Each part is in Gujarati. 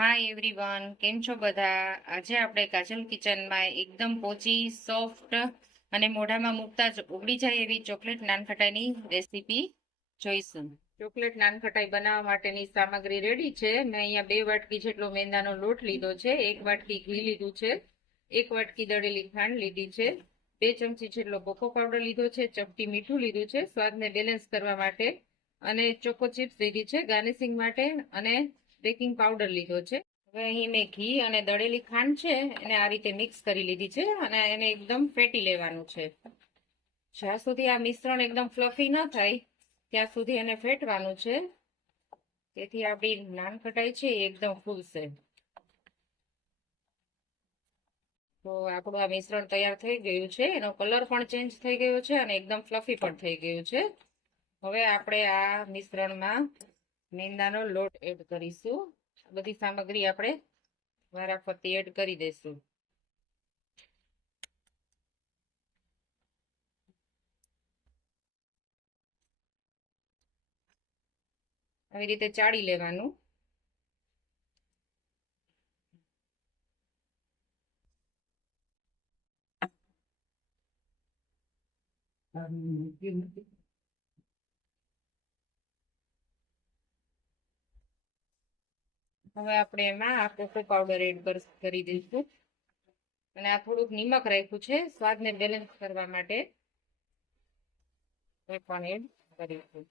હાય એવરીવન, કેમ છો બધા? આજે આપણે કાજલ કિચનમાં એકદમ પોચી, સોફ્ટ અને મોઢામાં મૂકતા જ ઉગડી જાય એવી ચોકલેટ નાનખટાઈની રેસીપી જોઈશું. ચોકલેટ નાનખટાઈ બનાવવા માટેની સામગ્રી રેડી છે. મેં અહીંયા 2 વાટકી જેટલો મેંદાનો લોટ લીધો છે, 1 વાટકી ઘી લીધું છે, 1 વાટકી દળેલી ખાંડ લીધી છે, 2 ચમચી જેટલો કોકો પાવડર લીધો છે, ચપટી મીઠું લીધું છે સ્વાદને બેલેન્સ કરવા માટે, અને ચોકો ચિપ્સ લીધી છે ગાર્નિશિંગ માટે, અને બેકિંગ પાવડર લીધો છે. હવે અહીં મેં ઘી અને દળેલી ખાંડ છે એને આ રીતે મિક્સ કરી લીધી છે અને એને એકદમ ફેટી લેવાનું છે. જ્યાં સુધી આ મિશ્રણ એકદમ ફ્લફી ન થાય ત્યાં સુધી એને ફેટવાનું છે, તેથી આપણી નાનખટાઈ છે એ એકદમ ફૂલશે. તો આપણું આ મિશ્રણ તૈયાર થઈ ગયું છે. એનો કલર પણ ચેન્જ થઈ ગયો છે અને એકદમ ફ્લફી પણ થઈ ગયું છે. હવે આપણે આ મિશ્રણમાં મેંદાનો લોટ એડ કરીશું. બધી સામગ્રી આપણે વારાફરતી એડ કરી દઈશું. આવી રીતે ચાળી લેવાનું. હવે આપણે એમાં આ કોકો પાવડર એડ કરી દઈશું અને આ થોડુંક નિમક રાખ્યું છે સ્વાદને બેલેન્સ કરવા માટે, એ પણ એડ કરીશું.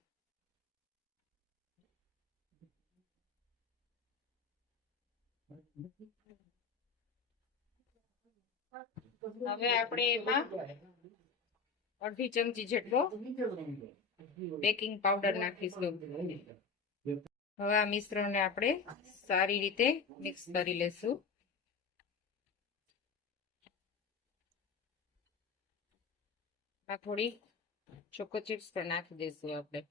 હવે આપણે એમાં અડધી ચમચી જેટલો બેકિંગ પાવડર નાખીશું. હવે આ મિશ્રણને આપણે સારી રીતે મિક્સ કરી લેશું. આ થોડી ચોકો ચિપ્સ પણ નાખી દઈશું આપણે.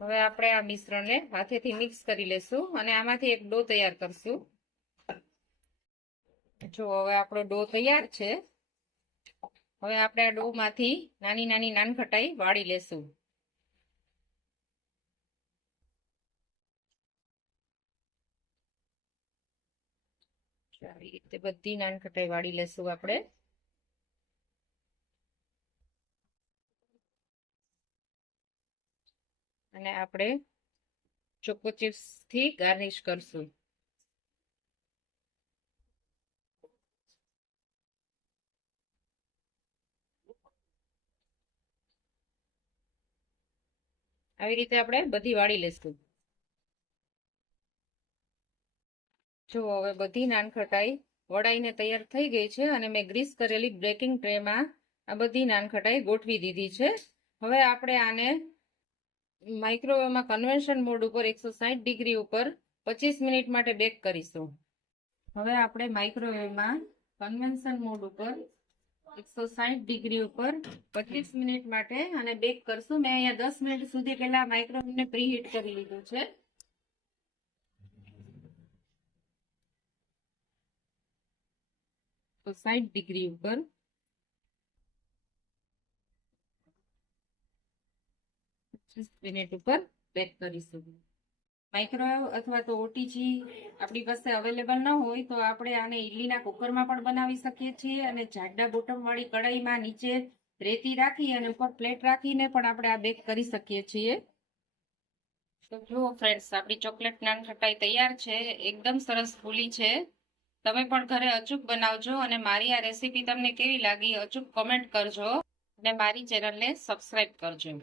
હવે આપણે આ મિશ્રણને હાથેથી મિક્સ કરી લેશું અને આમાંથી એક ડો તૈયાર કરશું. જો હવે આપણો ડો તૈયાર છે. હવે આપણે આ ડો માંથી નાની નાની નાનખટાઈ વાળી લેશું. આવી રીતે બધી નાનખટાઈ વાળી લેશું આપણે. અને આપણે ચોકો ચિપ્સ થી ગાર્નિશ કરશું. આવી રીતે આપણે બધી વાળી લેશું. જો હવે બધી નાનખટાઈ વળાઈને તૈયાર થઈ ગઈ છે અને મેં ગ્રીસ કરેલી બેકિંગ ટ્રેમાં આ બધી નાનખટાઈ ગોઠવી દીધી છે. હવે આપણે આને માઇક્રોવેવમાં કન્વેન્શન મોડ ઉપર 160 ડિગ્રી ઉપર 25 મિનિટ માટે બેક કરીશું. હવે આપણે માઇક્રોવેવમાં કન્વેન્શન મોડ ઉપર 160 ડિગ્રી ઉપર 25 મિનિટ માટે અને બેક કરશું. મેં અહીંયા 10 મિનિટ સુધી પહેલા માઇક્રોવેવને પ્રીહીટ કરી લીધું છે. તો 60 ડિગ્રી ઉપર મિનિટ ઉપર બેક કરીશું. માઇક્રોવેવ અથવા તો ઓટીજી આપણી પાસે અવેલેબલ ન હોય તો આપણે આને ઇડલીના કુકરમાં પણ બનાવી શકીએ છીએ અને જાડા બોટમ વાળી કઢાઈમાં નીચે રેતી રાખી અને ઉપર પ્લેટ રાખીને પણ આપણે આ બેક કરી શકીએ છીએ. તો જુઓ ફ્રેન્ડ્સ, આપણી ચોકલેટ નાનખટાઈ તૈયાર છે. એકદમ સરસ ફૂલી છે. તમે પણ ઘરે અચૂક બનાવજો અને મારી આ રેસીપી તમને કેવી લાગી અચૂક કોમેન્ટ કરજો અને મારી ચેનલને સબસ્ક્રાઇબ કરજો.